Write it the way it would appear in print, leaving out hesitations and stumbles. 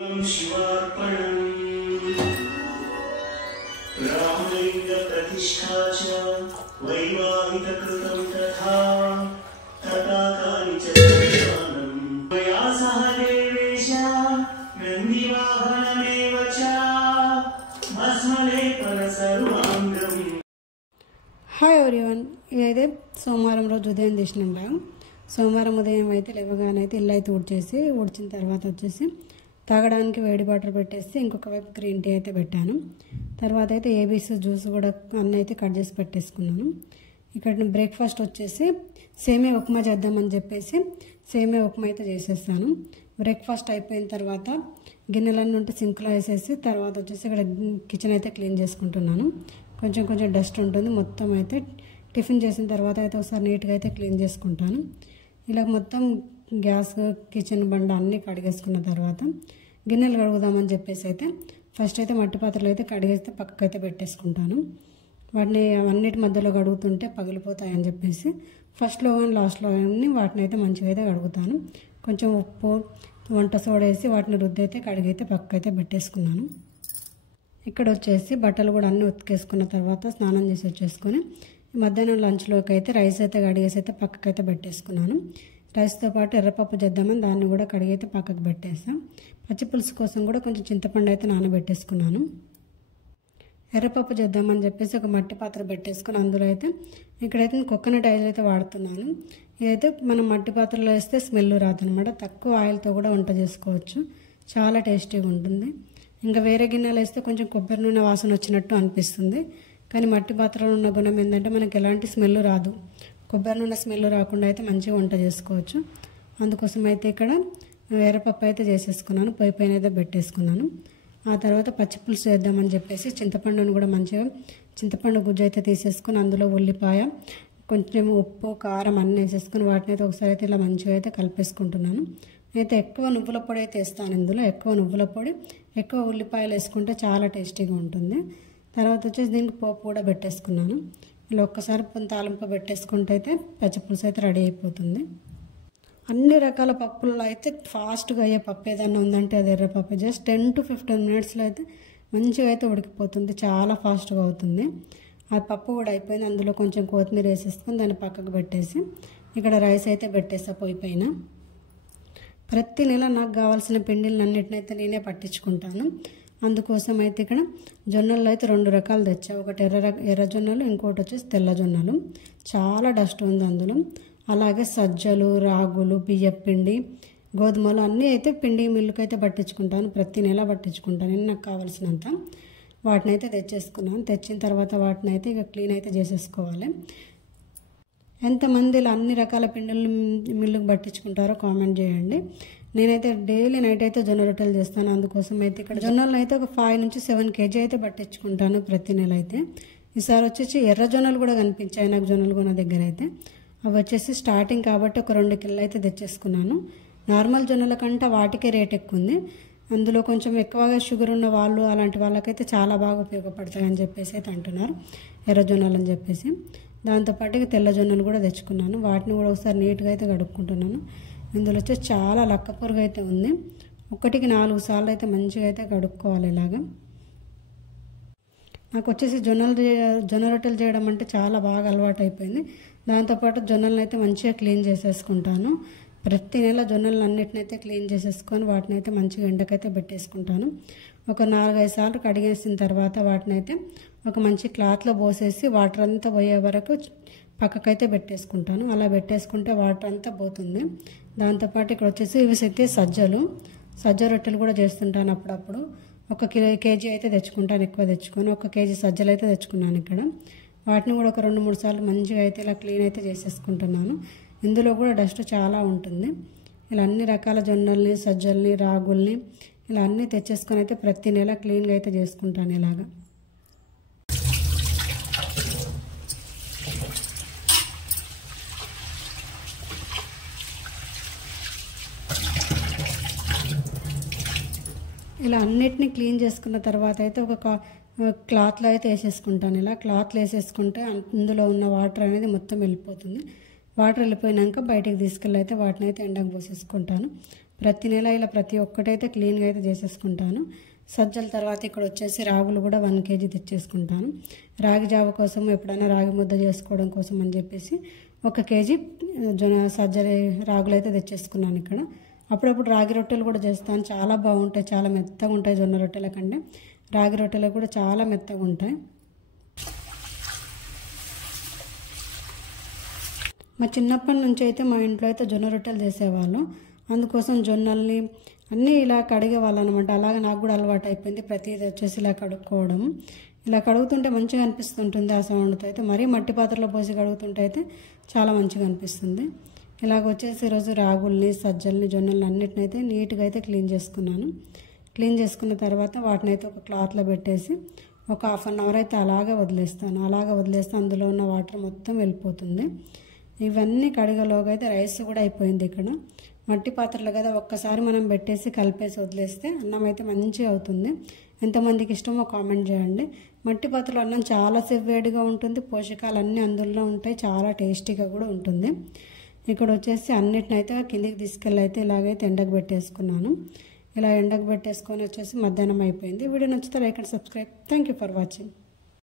शिवार्पणम् रामलिङ्गप्रतिष्ठा च वैवाहिककृतं तथा तथाकानि च निर्माणम् मया सह देवेश नन्दिवाहनमेव च भस्मलेपन सर्वाङ्गम्। హాయ్ ఎవ్రీవన్, ఇదైతే సోమవారం రోజు ఉదయం తీసిన బ్లాగ్. సోమవారం ఉదయం అయితే లేవగానే అయితే ఇల్లు అయితే ఊడ్చిన తర్వాత వచ్చేసి తాగడానికి వేడి వాటర్ పెట్టేసి ఇంకొక వైపు గ్రీన్ టీ అయితే పెట్టాను. తర్వాత అయితే ఏబీసీ జ్యూస్ కూడా అన్నీ అయితే కట్ చేసి పెట్టేసుకున్నాను. ఇక్కడ బ్రేక్ఫాస్ట్ వచ్చేసి సేమియా ఉప్మా చేద్దామని చెప్పేసి సేమియా ఉప్మా అయితే చేసేస్తాను. బ్రేక్ఫాస్ట్ అయిపోయిన తర్వాత గిన్నెలన్నీ ఉంటే సింక్లో వేసేసి తర్వాత వచ్చేసి ఇక్కడ కిచెన్ అయితే క్లీన్ చేసుకుంటున్నాను. కొంచెం డస్ట్ ఉంటుంది. మొత్తం అయితే టిఫిన్ చేసిన తర్వాత అయితే ఒకసారి నీట్గా అయితే క్లీన్ చేసుకుంటాను. ఇలా మొత్తం గ్యాస్ కిచెన్ బండ అన్నీ కడిగేసుకున్న తర్వాత గిన్నెలు కడుగుదామని చెప్పేసి అయితే ఫస్ట్ అయితే మట్టి పాత్రలు అయితే కడిగేస్తే పక్కకు అయితే పెట్టేసుకుంటాను. వాటిని అన్నిటి మధ్యలో కడుగుతుంటే పగిలిపోతాయని చెప్పేసి ఫస్ట్లో కానీ లాస్ట్లో కానీ వాటిని అయితే మంచిగా అయితే కడుగుతాను. కొంచెం ఉప్పు వంట సోడా వేసి వాటిని రుద్ది అయితే కడిగైతే పక్కకు అయితే పెట్టేసుకున్నాను. ఇక్కడ వచ్చేసి బట్టలు కూడా అన్నీ ఉతికేసుకున్న తర్వాత స్నానం చేసి వచ్చేసుకొని మధ్యాహ్నం లంచ్లోకి అయితే రైస్ అయితే కడిగేసి అయితే పక్కకైతే పెట్టేసుకున్నాను. రైస్తో పాటు ఎర్రపప్పు చేద్దామని దాన్ని కూడా కడిగైతే పక్కకు పెట్టేసాం. పచ్చిపులుసు కోసం కూడా కొంచెం చింతపండు అయితే నానబెట్టేసుకున్నాను. ఎర్రపప్పు చేద్దామని చెప్పేసి ఒక మట్టి పాత్ర పెట్టేసుకుని అందులో అయితే ఇక్కడైతే కోకోనట్ ఆయిల్ అయితే వాడుతున్నాను. ఇదైతే మనం మట్టి పాత్రలో వేస్తే స్మెల్ రాదనమాట. తక్కువ ఆయిల్తో కూడా వంట చేసుకోవచ్చు, చాలా టేస్టీగా ఉంటుంది. ఇంకా వేరే గిన్నెలు వేస్తే కొంచెం కొబ్బరి నూనె వాసన వచ్చినట్టు అనిపిస్తుంది. కానీ మట్టి పాత్రలో ఉన్న గుణం ఏంటంటే మనకి ఎలాంటి స్మెల్ రాదు. కొబ్బరి నూనె స్మెల్ రాకుండా అయితే మంచిగా వంట చేసుకోవచ్చు. అందుకోసం అయితే ఇక్కడ ఎర్రపప్పు అయితే చేసేసుకున్నాను. పొయ్యి పైన అయితే పెట్టేసుకున్నాను. ఆ తర్వాత పచ్చిపులుసు వేద్దామని చెప్పేసి చింతపండును కూడా మంచిగా చింతపండు గుజ్జు అయితే తీసేసుకొని అందులో ఉల్లిపాయ కొంచెం ఉప్పు కారం అన్నీ వేసేసుకొని వాటిని అయితే ఒకసారి అయితే ఇలా మంచిగా అయితే కలిపేసుకుంటున్నాను. అయితే ఎక్కువ నువ్వుల పొడి అయితే వేస్తాను. ఇందులో ఎక్కువ నువ్వుల పొడి ఎక్కువ ఉల్లిపాయలు వేసుకుంటే చాలా టేస్టీగా ఉంటుంది. తర్వాత వచ్చేసి దీనికి పోపు కూడా పెట్టేసుకున్నాను. ఇలా ఒక్కసారి తాలింపు పెట్టేసుకుంటే అయితే పచ్చిపులుసు అయితే రెడీ అయిపోతుంది. అన్ని రకాల పప్పులలో అయితే ఫాస్ట్గా అయ్యే పప్పు ఏదైనా ఉందంటే అది ఎర్రపప్పు. జస్ట్ 10 to 15 minutesలో అయితే మంచిగా అయితే ఉడికిపోతుంది, చాలా ఫాస్ట్గా అవుతుంది. ఆ పప్పు కూడా అయిపోయింది. అందులో కొంచెం కొత్తిమీర వేసేసుకొని దాన్ని పక్కకు పెట్టేసి ఇక్కడ రైస్ అయితే పెట్టేసా పొయ్యి పైన. ప్రతి నెల నాకు కావాల్సిన పిండిలను అన్నిటినైతే నేనే పట్టించుకుంటాను. అందుకోసం అయితే ఇక్కడ జొన్నలు అయితే 2 రకాలు తెచ్చా. ఒకటి ఎర్ర జొన్నలు, ఇంకోటి వచ్చేసి తెల్ల జొన్నలు. చాలా డస్ట్ ఉంది అందులో. అలాగే సజ్జలు, రాగులు, బియ్యపు పిండి, గోధుమలు అన్నీ అయితే పిండి మిల్లుకి అయితే పట్టించుకుంటాను. ప్రతి నెల పట్టించుకుంటాను నాకు కావాల్సినంత. వాటిని అయితే తెచ్చేసుకున్నాను. తెచ్చిన తర్వాత వాటిని అయితే ఇక క్లీన్ అయితే చేసేసుకోవాలి. ఎంతమంది ఇలా అన్ని రకాల పిండిలు మిల్లుకు పట్టించుకుంటారో కామెంట్ చేయండి. నేనైతే డైలీ నైట్ అయితే జొన్న రొట్టెలు చేస్తాను. అందుకోసం అయితే ఇక్కడ జొన్నలు అయితే ఒక 5 నుంచి 7 kg అయితే పట్టించుకుంటాను ప్రతి నెల అయితే. ఈసారి వచ్చేసి ఎర్ర జొన్నలు కూడా కనిపించాయి నాకు జొన్నలు కొన్న దగ్గర అయితే. అవి వచ్చేసి స్టార్టింగ్ కాబట్టి ఒక 2 కిలోలు అయితే తెచ్చేసుకున్నాను. నార్మల్ జొన్నల కంటే వాటికే రేట్ ఎక్కువ ఉంది. అందులో కొంచెం ఎక్కువగా షుగర్ ఉన్న వాళ్ళు అలాంటి వాళ్ళకైతే చాలా బాగా ఉపయోగపడతాయని చెప్పేసి అయితే అంటున్నారు ఎర్ర జొన్నలు అని చెప్పేసి. దాంతోపాటు తెల్ల జొన్నలు కూడా తెచ్చుకున్నాను. వాటిని కూడా ఒకసారి నీట్గా అయితే కడుక్కుంటున్నాను. ఇందులో వచ్చేసి చాలా లక్క పురుగు అయితే ఉంది. 1కి 4 సార్లు అయితే మంచిగా అయితే కడుక్కోవాలి. ఇలాగా నాకు వచ్చేసి జొన్న రొట్టెలు చేయడం అంటే చాలా బాగా అలవాటు అయిపోయింది. దాంతోపాటు జొన్నలను అయితే మంచిగా క్లీన్ చేసేసుకుంటాను. ప్రతి నెల జొన్నలను అన్నిటినైతే క్లీన్ చేసేసుకొని వాటిని అయితే మంచిగా ఎండకైతే పెట్టేసుకుంటాను. ఒక 4-5 సార్లు కడిగేసిన తర్వాత వాటిని అయితే ఒక మంచి క్లాత్లో పోసేసి వాటర్ అంతా పోయే వరకు పక్కకైతే పెట్టేసుకుంటాను. అలా పెట్టేసుకుంటే వాటర్ అంతా పోతుంది. దాంతోపాటు ఇక్కడ వచ్చేసి ఇవి అయితే సజ్జ రొట్టెలు కూడా చేస్తుంటాను అప్పుడప్పుడు. 1 kg అయితే తెచ్చుకుంటాను, ఎక్కువ తెచ్చుకొని 1 kg సజ్జలు అయితే తెచ్చుకున్నాను ఇక్కడ. వాటిని కూడా ఒక 2-3 సార్లు మంచిగా అయితే ఇలా క్లీన్ అయితే చేసేసుకుంటున్నాను. ఇందులో కూడా డస్ట్ చాలా ఉంటుంది. ఇలా అన్ని రకాల జొన్నల్ని, సజ్జల్ని, రాగుల్ని ఇలా అన్నీ తెచ్చేసుకొని అయితే ప్రతి నెల క్లీన్గా అయితే చేసుకుంటాను ఇలాగా. ఇలా అన్నిటినీ క్లీన్ చేసుకున్న తర్వాత అయితే ఒక క్లాత్లో అయితే వేసేసుకుంటాను. ఇలా క్లాత్లో వేసేసుకుంటే అందులో ఉన్న వాటర్ అనేది మొత్తం వెళ్ళిపోతుంది. వాటర్ వెళ్ళిపోయినాక బయటికి తీసుకెళ్ళి అయితే వాటిని అయితే ఎండకు పోసేసుకుంటాను. ప్రతి నెల ఇలా ప్రతి ఒక్కటైతే క్లీన్గా అయితే చేసేసుకుంటాను. సజ్జల తర్వాత ఇక్కడ వచ్చేసి రాగులు కూడా 1 kg తెచ్చేసుకుంటాను. రాగి జావ కోసం ఎప్పుడైనా రాగి ముద్ద చేసుకోవడం కోసం అని చెప్పేసి 1 kg సజ్జల రాగులు అయితే తెచ్చేసుకున్నాను. ఇక్కడ అప్పుడప్పుడు రాగి రొట్టెలు కూడా చేస్తాను. చాలా బాగుంటాయి, చాలా మెత్తగా ఉంటాయి. జొన్న రొట్టెల కంటే రాగి రొట్టెలు కూడా చాలా మెత్తగా ఉంటాయి. మా చిన్నప్పటి నుంచి అయితే మా ఇంట్లో అయితే జొన్న రొట్టెలు చేసేవాళ్ళం. అందుకోసం జొన్నల్ని అన్నీ ఇలా కడిగేవాళ్ళు అనమాట. అలాగే నాకు కూడా అలవాటు అయిపోయింది ప్రతిదీ వచ్చేసి ఇలా కడుక్కోవడం. ఇలా కడుగుతుంటే మంచిగా అనిపిస్తుంటుంది ఆ సౌండ్తో అయితే. మరీ మట్టి పాత్రలో పోసి కడుగుతుంటే అయితే చాలా మంచిగా అనిపిస్తుంది. ఇలాగ వచ్చేసి ఈరోజు రాగుల్ని, సజ్జల్ని, జొన్నల్ని అన్నిటిని అయితే నీట్గా అయితే క్లీన్ చేసుకున్నాను. క్లీన్ చేసుకున్న తర్వాత వాటిని అయితే ఒక క్లాత్లో పెట్టేసి ఒక 1/2 అవర్ అయితే అలాగే వదిలేస్తాను. అలాగే వదిలేస్తే అందులో ఉన్న వాటర్ మొత్తం వెళ్ళిపోతుంది. ఇవన్నీ కడిగలోగా అయితే రైస్ కూడా అయిపోయింది. ఇక్కడ మట్టి పాత్రలు కదా, ఒక్కసారి మనం పెట్టేసి కలిపేసి వదిలేస్తే అన్నం అయితే మంచిగా అవుతుంది. ఎంతమందికి ఇష్టమో కామెంట్ చేయండి. మట్టి పాత్రలో అన్నం చాలాసేపు వేడిగా ఉంటుంది, పోషకాలు అన్నీ అందులో ఉంటాయి, చాలా టేస్టీగా కూడా ఉంటుంది. ఇక్కడ వచ్చేసి అన్నిటిని అయితే కిందికి తీసుకెళ్ళి అయితే ఇలాగైతే ఎండకు పెట్టేసుకున్నాను. ఇలా ఎండకు పెట్టేసుకొని వచ్చేసి మధ్యాహ్నం అయిపోయింది. వీడియో నచ్చితే like and subscribe. Thank you for watching.